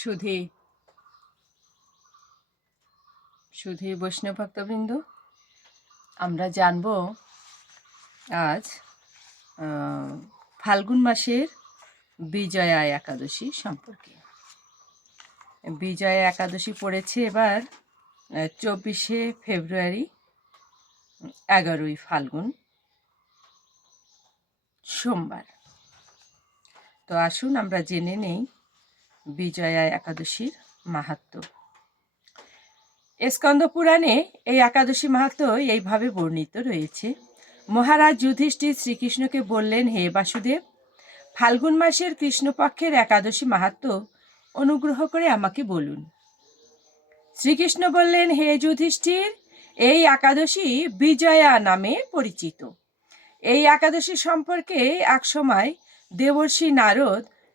সুধী। সুধী বৈষ্ণব ভক্তবৃন্দ, আমরা জানব আজ ফাল্গুন মাসের বিজয়া একাদশী সম্পর্কে। বিজয়া একাদশী পড়েছে এবার চব্বিশে ফেব্রুয়ারি, এগারোই ফাল্গুন, সোমবার। তো আসুন, আমরা জেনে নেই বিজয়া একাদশীর মাহাত্ম্য স্কন্দ পুরাণে এই একাদশী মাহাত্ম্য এইভাবে বর্ণিত রয়েছে। মহারাজ যুধিষ্ঠির শ্রীকৃষ্ণকে বললেন, হে বাসুদেব, ফাল্গুন মাসের কৃষ্ণপক্ষের একাদশী মাহাত্ম্য অনুগ্রহ করে আমাকে বলুন। শ্রীকৃষ্ণ বললেন, হে যুধিষ্ঠির, এই একাদশী বিজয়া নামে পরিচিত। এই একাদশী সম্পর্কে একসময় দেবর্ষী নারদ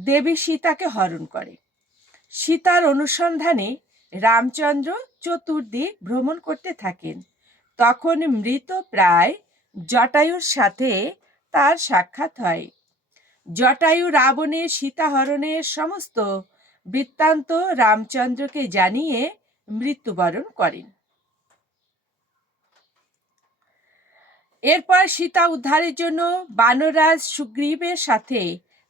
দেবী সীতাকে হরণ করে। সীতার অনুসন্ধানে রামচন্দ্র চতুর্দিক ভ্রমণ করতে থাকেন। তখন মৃত প্রায় জটায়ুর সাথে তার সাক্ষাৎ হয়। জটায়ু রাবণের সীতাহরণের সমস্ত বৃত্তান্ত রামচন্দ্রকে জানিয়ে মৃত্যুবরণ করেন। এরপর সীতা উদ্ধারের জন্য বানরাজ সুগ্রীবের সাথে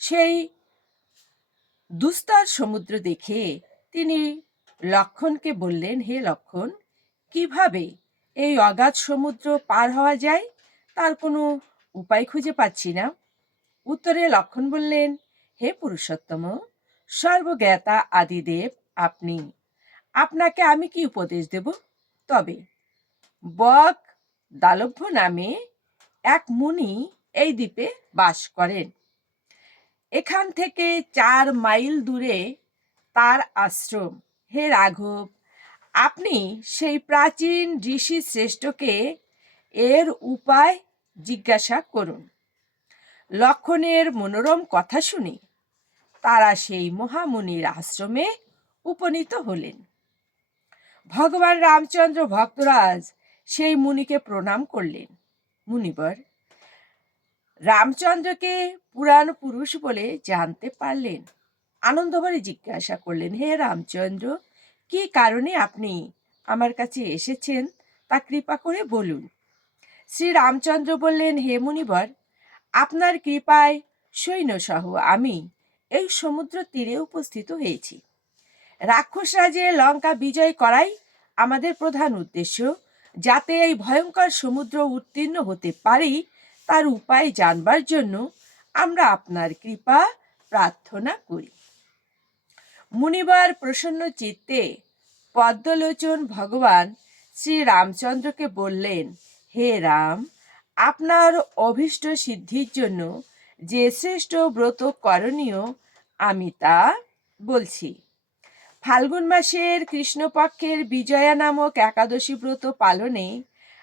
সেই দুস্তার সমুদ্র দেখে তিনি লক্ষণকে বললেন, হে লক্ষণ, কীভাবে এই অগাধ সমুদ্র পার হওয়া যায়? তার কোনো উপায় খুঁজে পাচ্ছি না। উত্তরে লক্ষণ বললেন, হে পুরুষোত্তম, সর্বজ্ঞাতা আদিদেব আপনি। আপনাকে আমি কি উপদেশ দেব? তবে বক দালভ্য নামে এক মুনি এই দ্বীপে বাস করেন। এখান থেকে চার মাইল দূরে তার আশ্রম। হে রাঘব, আপনি সেই প্রাচীন ঋষি শ্রেষ্ঠকে এর উপায় জিজ্ঞাসা করুন। লক্ষণের মনোরম কথা শুনে তারা সেই মহামুনির আশ্রমে উপনীত হলেন। ভগবান রামচন্দ্র ভক্তরাজ সেই মুনিকে প্রণাম করলেন। মুনিবর রামচন্দ্রকে পুরাণ পুরুষ বলে জানতে পারলেন। আনন্দভরে জিজ্ঞাসা করলেন, হে রামচন্দ্র, কি কারণে আপনি আমার কাছে এসেছেন? তা কৃপা করে বলুন। শ্রী রামচন্দ্র বললেন, হে মুনিবর, আপনার কৃপায় সৈন্যসহ আমি এই সমুদ্র তীরে উপস্থিত হয়েছি। রাক্ষস রাজে লঙ্কা বিজয় করাই আমাদের প্রধান উদ্দেশ্য। যাতে এই ভয়ঙ্কর সমুদ্র উত্তীর্ণ হতে পারি তার উপায় জানবার জন্য আমরা আপনার কৃপা প্রার্থনা করি। মুনিবার প্রসন্ন চিত্তে পদ্মলোচন ভগবান শ্রী রামচন্দ্রকে বললেন, হে রাম, আপনার অভীষ্ট সিদ্ধির জন্য যে শ্রেষ্ঠ ব্রত করণীয় আমি তা বলছি। ফাল্গুন মাসের কৃষ্ণপক্ষের বিজয়া নামক একাদশী ব্রত পালনে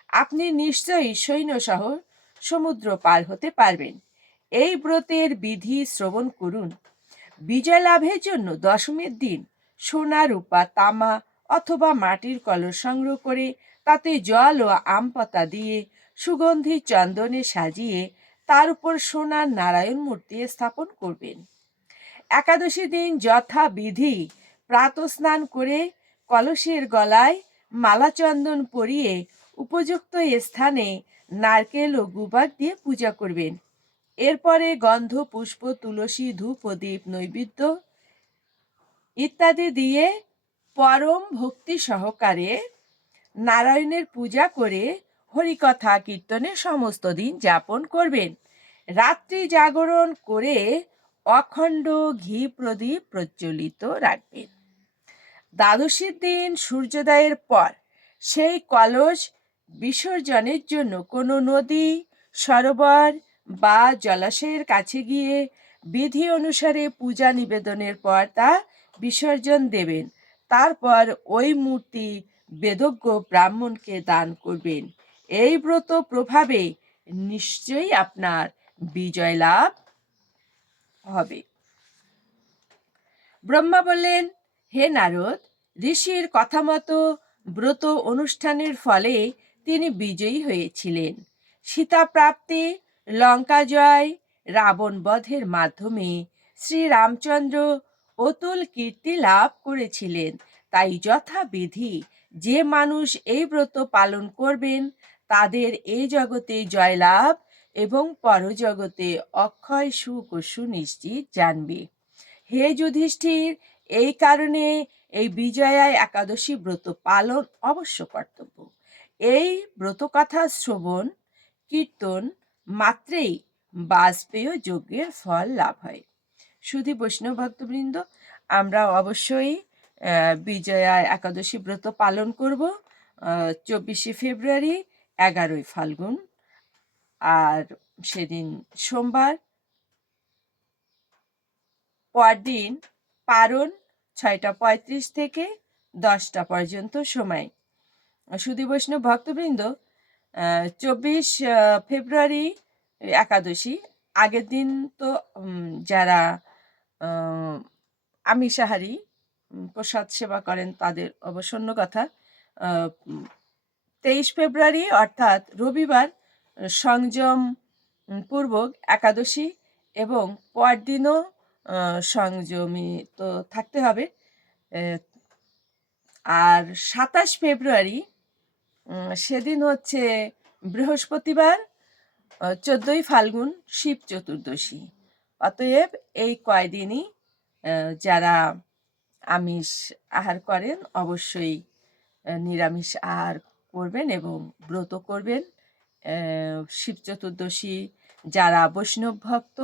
আপনি নিশ্চয়ই সৈন্য সৈন্যসহ সমুদ্র পার হতে পারবেন। এই ব্রতের বিধি শ্রবণ করুন। বিজয় লাভের জন্য দশমীর দিন সোনা, রূপা, তামা অথবা মাটির কলস সংগ্রহ করে তাতে জল ও আম পাতা দিয়ে সুগন্ধি চন্দনে সাজিয়ে তার উপর সোনার নারায়ণ মূর্তি স্থাপন করবেন। একাদশী দিন যথাবিধি প্রাতঃস্নান করে কলসের গলায় মালা চন্দন পরিয়ে উপযুক্ত স্থানে নারকেল ও গুবাক দিয়ে পূজা করবেন। এরপরে গন্ধ, পুষ্প, তুলসী, ধূপ ও দীপ, নৈবেদ্য ইত্যাদি দিয়ে পরম ভক্তি সহকারে নারায়ণের পূজা করে হরিকথা কীর্তনে সমস্ত দিন যাপন করবেন। রাত্রি জাগরণ করে অখণ্ড ঘি প্রদীপ প্রজ্বলিত রাখবেন। দ্বাদশীর দিন সূর্যোদয়ের পর সেই কলস বিসর্জনের জন্য কোনো নদী, সরোবর বা জলাশয়ের কাছে গিয়ে বিধি অনুসারে পূজা নিবেদনের পর তা বিসর্জন দেবেন। তারপর ওই মূর্তি বেদজ্ঞ ব্রাহ্মণকে দান করবেন। এই ব্রত প্রভাবে নিশ্চয়ই আপনার বিজয় লাভ হবে। ব্রহ্মা বললেন, হে নারদ, ঋষির কথা মতো ব্রত অনুষ্ঠানের ফলে তিনি বিজয়ী হয়েছিলেন। সীতা প্রাপ্তি লঙ্কা জয়, রাবণ বধের মাধ্যমে শ্রী রামচন্দ্র অতুল কীর্তি লাভ করেছিলেন। তাই যথাবিধি যে মানুষ এই ব্রত পালন করবেন, তাদের এই জগতে জয়লাভ এবং পরজগতে অক্ষয়, সুখ ও সুনিশ্চিত জানবে। হে যুধিষ্ঠির, এই কারণে এই বিজয়া একাদশী ব্রত পালন অবশ্য কর্তব্য। এই ব্রতকথা শ্রবণ, কীর্তন মাত্রেই বাজপেয় যজ্ঞের ফল লাভ হয়। শুধু বৈষ্ণব ভক্তবৃন্দ, আমরা অবশ্যই বিজয়া একাদশী ব্রত পালন করব চব্বিশে ফেব্রুয়ারি এগারোই ফাল্গুন, আর সেদিন সোমবার পরদিন পারণ ছয়টা পঁয়ত্রিশ থেকে দশটা পর্যন্ত সময়। সুধী বৈষ্ণব ভক্তবৃন্দ চব্বিশ ফেব্রুয়ারি একাদশী, আগের দিন তো যারা আমিষাহারী প্রসাদ সেবা করেন তাদের অবসন্ন কথা তেইশ ফেব্রুয়ারি অর্থাৎ রবিবার সংযম পূর্বক একাদশী এবং পরদিনও সংযমী তো থাকতে হবে। আর সাতাশ ফেব্রুয়ারি সেদিন হচ্ছে বৃহস্পতিবার চোদ্দই ফাল্গুন, শিব চতুর্দশী। অতএব এই কয়দিনই যারা আমিষ আহার করেন, অবশ্যই নিরামিষ আহার করবেন এবং ব্রত করবেন। শিব চতুর্দশী যারা বৈষ্ণব ভক্ত,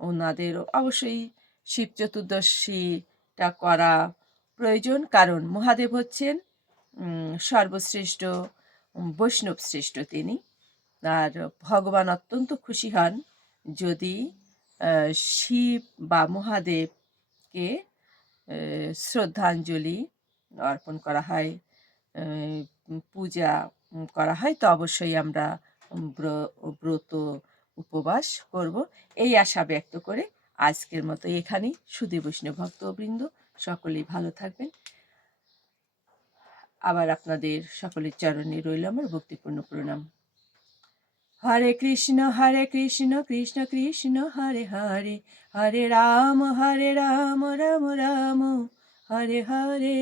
ওনাদের অবশ্যই শিব চতুর্দশীটা করা প্রয়োজন। কারণ মহাদেব হচ্ছেন সর্বশ্রেষ্ঠ বৈষ্ণব শ্রেষ্ঠ তিনি। আর ভগবান অত্যন্ত খুশি হন যদি শিব বা মহাদেবকে শ্রদ্ধাঞ্জলি অর্পণ করা হয় পূজা করা হয়, তো অবশ্যই আমরা ব্রত উপবাস করব। এই আশা ব্যক্ত করে আজকের মতো এখানেই। সুদী বৈষ্ণব ভক্তবৃন্দ, সকলেই ভালো থাকবেন। আবার আপনাদের সকলের চরণে রইল আমার ভক্তিপূর্ণ প্রণাম। হরে কৃষ্ণ হরে কৃষ্ণ কৃষ্ণ কৃষ্ণ, হরে হরে হরে রাম হরে রাম রাম রাম, হরে হরে।